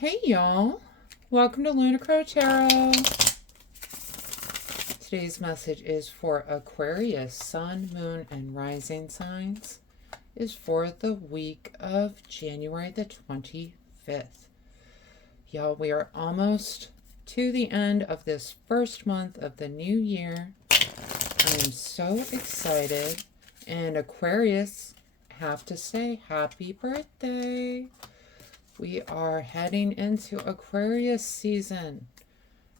Hey y'all, welcome to Lunar Tarot. Today's message is for Aquarius, Sun, Moon, and Rising signs. Is for the week of January the 25th. Y'all, we are almost to the end of this first month of the new year. I am so excited. And Aquarius, have to say happy birthday. We are heading into Aquarius season.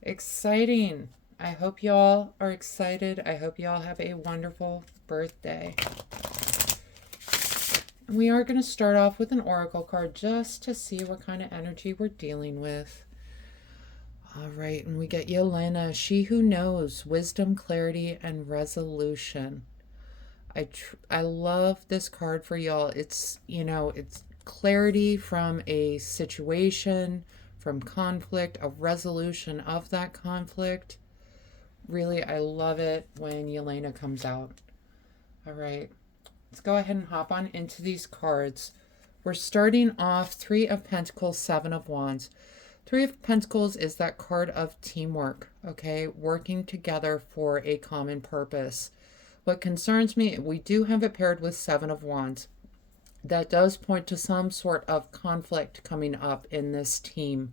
Exciting. I hope y'all are excited. I hope y'all have a wonderful birthday. We are going to start off with an oracle card just to see what kind of energy we're dealing with. All right, and we get Yelena, she who knows, wisdom, clarity, and resolution. I love this card for y'all. It's clarity from a situation, from conflict, a resolution of that conflict. Really, I love it when Yelena comes out. All right, let's go ahead and hop on into these cards. We're starting off Three of Pentacles, Seven of Wands. Three of Pentacles is that card of teamwork, okay? Working together for a common purpose. What concerns me, we do have it paired with Seven of Wands. That does point to some sort of conflict coming up in this team,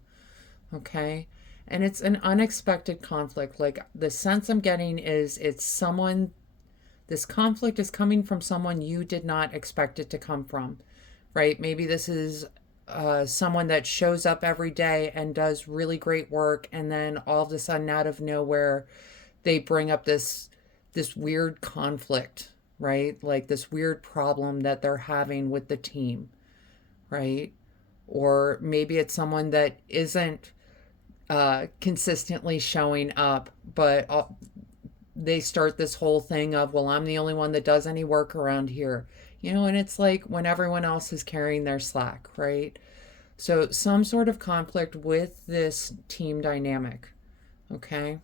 okay? And it's an unexpected conflict. Like, the sense I'm getting is this conflict is coming from someone you did not expect it to come from, right? Maybe this is someone that shows up every day and does really great work, and then all of a sudden, out of nowhere, they bring up this weird conflict, right? Like this weird problem that they're having with the team, right? Or maybe it's someone that isn't consistently showing up, but they start this whole thing of, well, I'm the only one that does any work around here, and it's like when everyone else is carrying their slack, right? So some sort of conflict with this team dynamic, okay?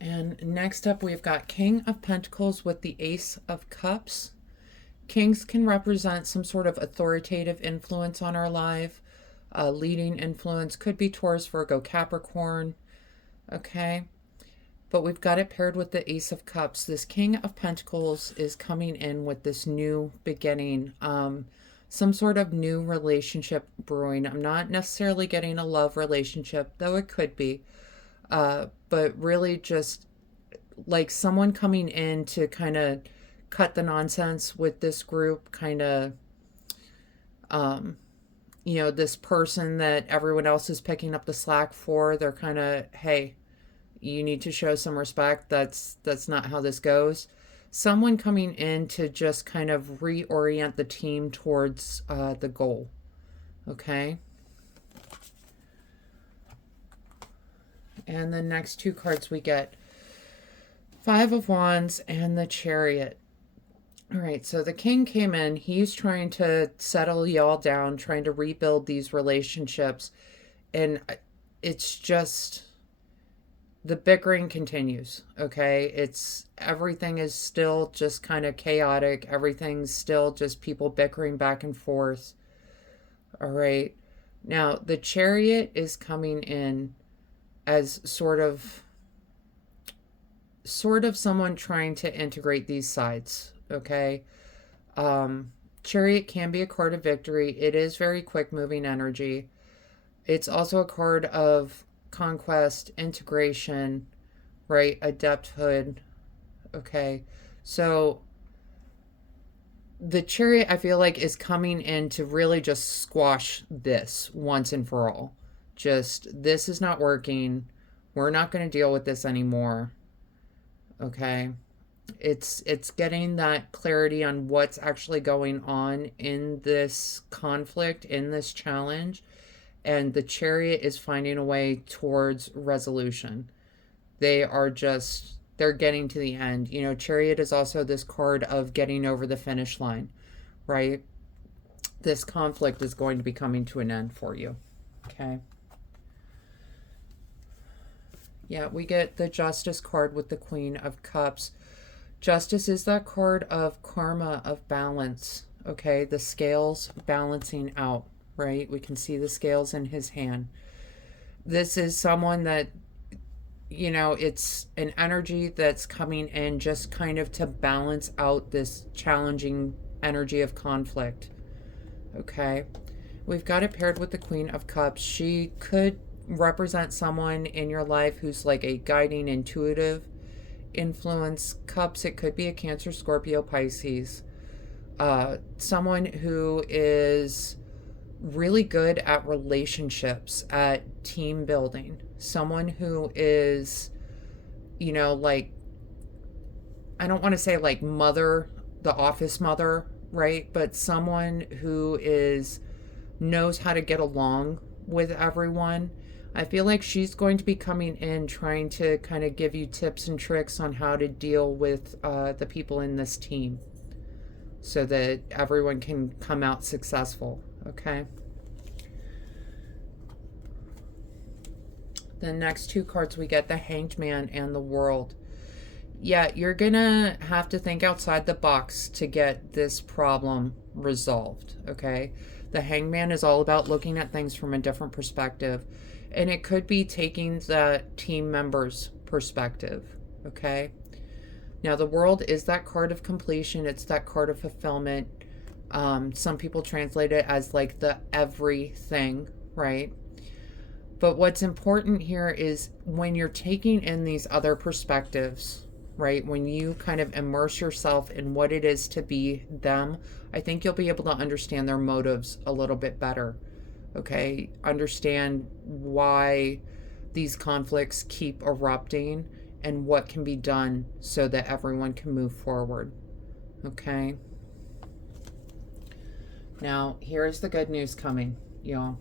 And next up, we've got King of Pentacles with the Ace of Cups. Kings can represent some sort of authoritative influence on our life. Leading influence could be Taurus, Virgo, Capricorn. Okay. But we've got it paired with the Ace of Cups. This King of Pentacles is coming in with this new beginning. Some sort of new relationship brewing. I'm not necessarily getting a love relationship, though it could be. But really just like someone coming in to kind of cut the nonsense with this group, kind of, this person that everyone else is picking up the slack for. They're kind of, hey, you need to show some respect. That's not how this goes. Someone coming in to just kind of reorient the team towards the goal. Okay. And the next two cards we get Five of Wands and the Chariot. All right, so the King came in. He's trying to settle y'all down, trying to rebuild these relationships. And it's just, the bickering continues, okay? Everything is still just kind of chaotic. Everything's still just people bickering back and forth. All right. Now, the Chariot is coming in as sort of someone trying to integrate these sides, okay? Chariot can be a card of victory. It is very quick moving energy. It's also a card of conquest, integration, right? Adepthood, okay? So the Chariot, I feel like, is coming in to really just squash this once and for all. Just, this is not working. We're not going to deal with this anymore. Okay. It's getting that clarity on what's actually going on in this conflict, in this challenge. And the Chariot is finding a way towards resolution. They're getting to the end. Chariot is also this card of getting over the finish line, right? This conflict is going to be coming to an end for you. Okay. Yeah, we get the Justice card with the Queen of Cups. Justice is that card of karma, of balance, okay? The scales balancing out, right? We can see the scales in his hand. This is someone that, you know, it's an energy that's coming in just kind of to balance out this challenging energy of conflict, okay? We've got it paired with the Queen of Cups. She could represent someone in your life who's like a guiding, intuitive influence. Cups, it could be a Cancer, Scorpio, Pisces. Someone who is really good at relationships, at team building. Someone who is, you know, like, I don't want to say like mother, the office mother, right? But someone who knows how to get along with everyone. I feel like she's going to be coming in trying to kind of give you tips and tricks on how to deal with the people in this team so that everyone can come out successful, okay? The next two cards we get, the Hanged Man and the World. Yeah, you're gonna have to think outside the box to get this problem resolved, okay? The Hangman is all about looking at things from a different perspective. And it could be taking the team member's perspective, okay? Now, the World is that card of completion. It's that card of fulfillment. Some people translate it as like the everything, right? But what's important here is when you're taking in these other perspectives, right? When you kind of immerse yourself in what it is to be them, I think you'll be able to understand their motives a little bit better. Okay, understand why these conflicts keep erupting and what can be done so that everyone can move forward. Okay. Now, here's the good news coming, y'all.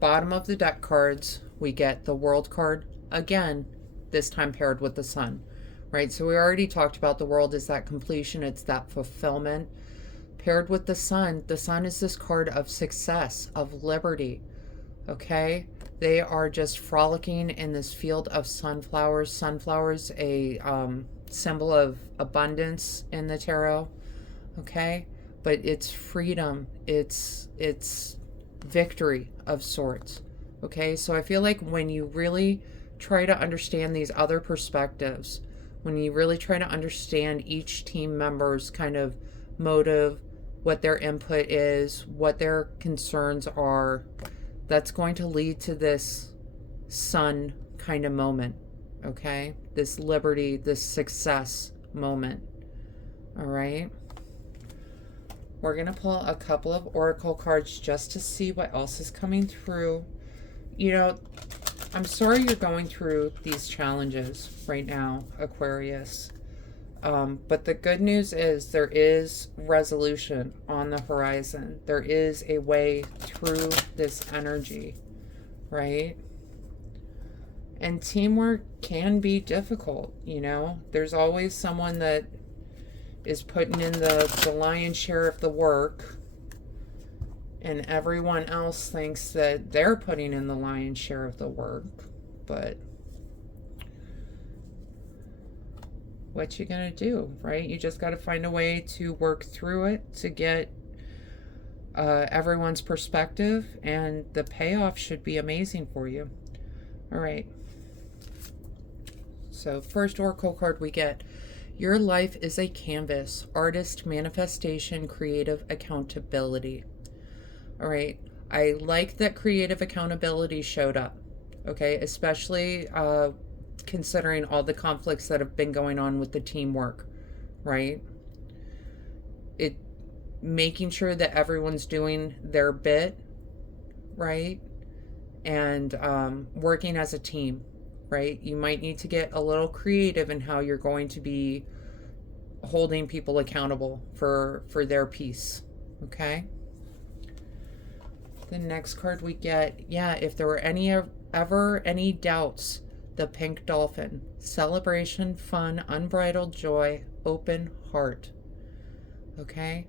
Bottom of the deck cards, we get the World card again, this time paired with the Sun, right? So we already talked about the World is that completion, it's that fulfillment. Paired with the Sun is this card of success, of liberty, okay? They are just frolicking in this field of sunflowers. Sunflowers, a symbol of abundance in the tarot, okay? But it's freedom, it's victory of sorts, okay? So I feel like when you really try to understand these other perspectives, when you really try to understand each team member's kind of motive, what their input is, what their concerns are, that's going to lead to this Sun kind of moment, okay? This liberty, this success moment, all right? We're going to pull a couple of oracle cards just to see what else is coming through. You know, I'm sorry you're going through these challenges right now, Aquarius. But the good news is there is resolution on the horizon. There is a way through this energy, right? And teamwork can be difficult, you know? There's always someone that is putting in the lion's share of the work, and everyone else thinks that they're putting in the lion's share of the work, but what you gonna do, right? You just got to find a way to work through it to get everyone's perspective, and the payoff should be amazing for you. All right. So first oracle card we get, your life is a canvas, artist, manifestation, creative accountability. All right. I like that creative accountability showed up, okay? Especially considering all the conflicts that have been going on with the teamwork, right? Making sure that everyone's doing their bit, right? And working as a team, right? You might need to get a little creative in how you're going to be holding people accountable for their piece, okay? The next card we get, if there were ever any doubts, the Pink Dolphin, celebration, fun, unbridled joy, open heart, okay?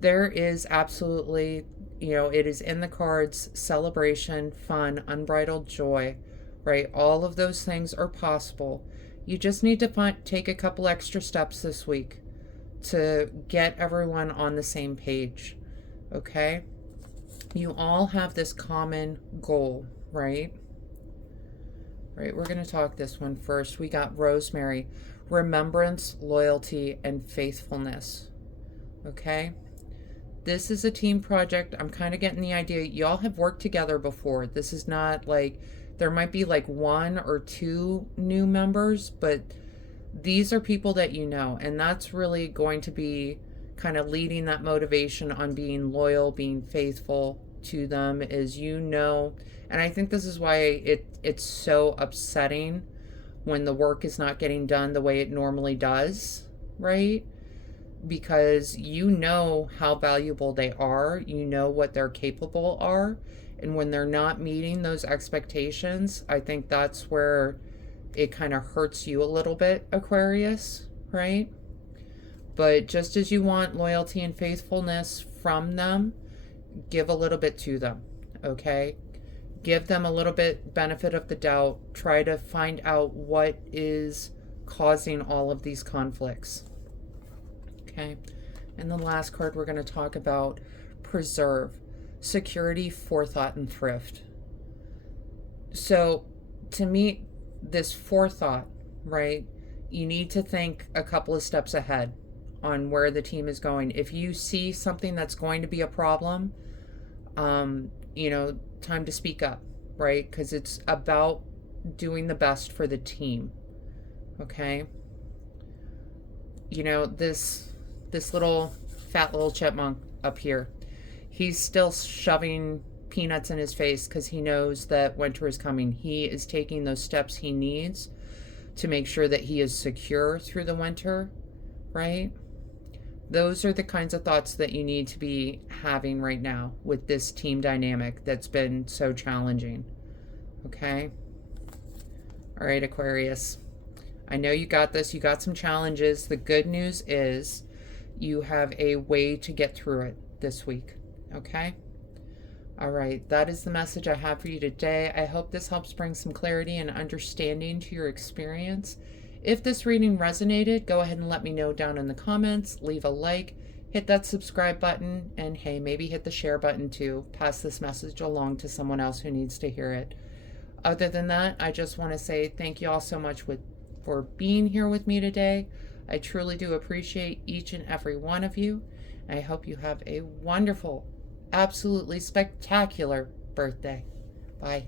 There is absolutely, it is in the cards, celebration, fun, unbridled joy, right? All of those things are possible. You just need to take a couple extra steps this week to get everyone on the same page, okay? You all have this common goal, right? Right, we're going to talk this one first. We got Rosemary, remembrance, loyalty, and faithfulness, okay? This is a team project. I'm kind of getting the idea. Y'all have worked together before. This is not like, there might be like 1 or 2 new members, but these are people that you know, and that's really going to be kind of leading that motivation on being loyal, being faithful to them, is, you know. And I think this is why it's so upsetting when the work is not getting done the way it normally does, right? Because you know how valuable they are, you know what they're capable are, and when they're not meeting those expectations, I think that's where it kind of hurts you a little bit, Aquarius, right? But just as you want loyalty and faithfulness from them, give a little bit to them, okay? Give them a little bit benefit of the doubt. Try to find out what is causing all of these conflicts, okay? And the last card we're going to talk about, preserve, security, forethought, and thrift. So to me, this forethought, right? You need to think a couple of steps ahead on where the team is going. If you see something that's going to be a problem, you know, time to speak up, right? Because it's about doing the best for the team, okay? You know, this little fat little chipmunk up here, he's still shoving peanuts in his face because he knows that winter is coming. He is taking those steps he needs to make sure that he is secure through the winter, right? Those are the kinds of thoughts that you need to be having right now with this team dynamic that's been so challenging, okay? All right, Aquarius, I know you got this. You got some challenges. The good news is you have a way to get through it this week, okay? All right, that is the message I have for you today. I hope this helps bring some clarity and understanding to your experience. If this reading resonated, go ahead and let me know down in the comments. Leave a like, hit that subscribe button, and hey, maybe hit the share button too. Pass this message along to someone else who needs to hear it. Other than that, I just want to say thank you all so much for being here with me today. I truly do appreciate each and every one of you. I hope you have a wonderful, absolutely spectacular birthday. Bye.